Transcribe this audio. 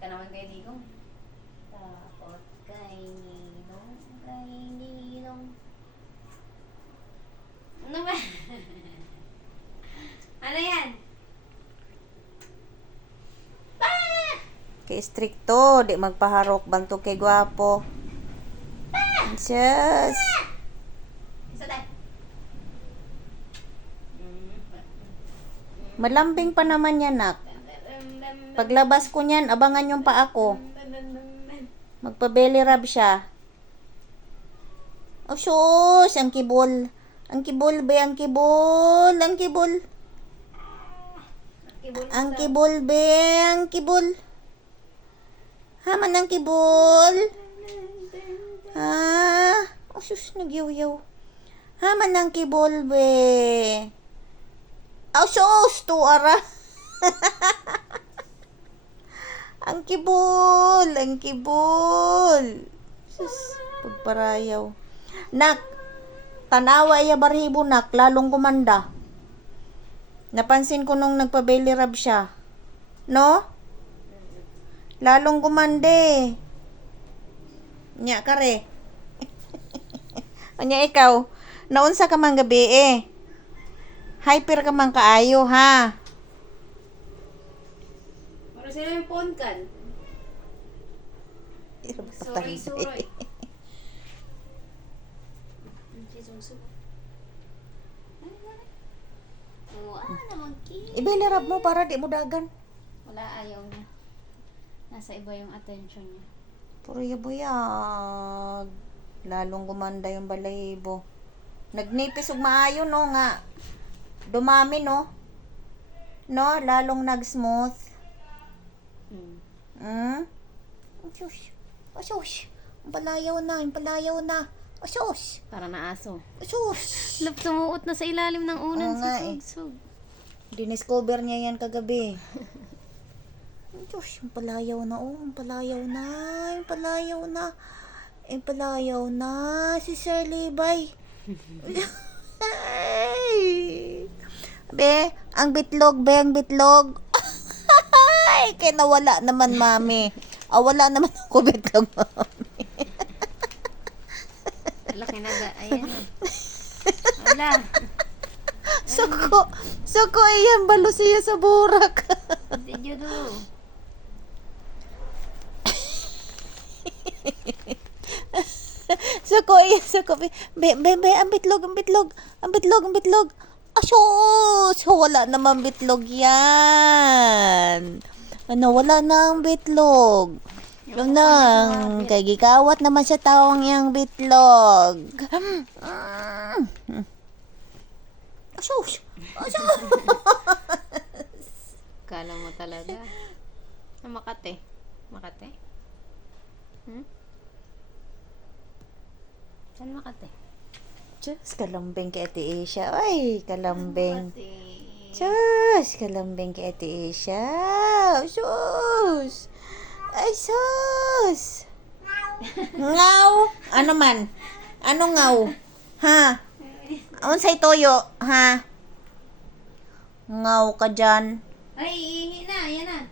ka naman kay Digong. Takot kay Ninong, kay Ninong. Ano ba? Ano yan? Kay stricto, di magpaharok bantog kay gwapo. Just. Isa tayo. Malambing pa naman yan, nak. Paglabas ko niyan, abangan yung pa ako. Magpa-belly rub siya. Oh, sus! Ang kibol. Ang kibol be, ang kibol. Ang kibol. Ang kibol be, ang kibol. Haman ang kibol. Ha? Oh, sus, nagyaw-yaw. Haman ang kibol be. Oh, sus! Tuara. Ang kibol. Ang kibol. Sus, pagparayaw. Nak, tanawa iya baribo, nak, lalong gumanda. Napansin ko nung nagpa-belly rub siya. No? Lalong gumande. Nya kare. Anya ikaw, naunsa ka man gabi eh. Hyper ka man kaayo, ha? Para sila yung phone kan. Sorry. Wala naman ki. I-belly rub mo para di mo dagan. Wala, ayaw niya. Nasa iba yung attention niya. Puro yabuyag. Lalong gumanda yung balahibo. Nagnipis ug maayo, no, nga. Dumami, no? No? Lalong nag-smooth. Asus. Asus. Ang palayaw na. Asus. Para na aso. Asus. Sumuot na sa ilalim ng unan Oo nga, sa eh. sugsug. Diniscover niya yan kagabi. Diyos, yung palayaw na, oh. Yung palayaw na. Si Sir Libay. Be, ang bitlog. Ay, kaya nawala naman, mami. Wala naman ako bitlog, mami. Laki na ga. Ayan na. Wala. Suko, iyan, balo siya sa burak. Hindi nyo do. Suko. Be, ang bitlog. Asus! Wala naman bitlog yan. Wala na ang bitlog. Yung nang, kay gikawat naman sa tawang yang bitlog. Asus! Kala mo talaga. Makate. Saan Makate? Diyos, kalambing kay Ate Asia. Ay, kalambing. Makate. Diyos, kalambing kay Ate Asia. Sus! Ay, sus! Ngaw! Ano man? Ano ngaw? Ha? Unsay toyo? Ha? Ngaw ka dyan. Ay, ihi na. Yan na.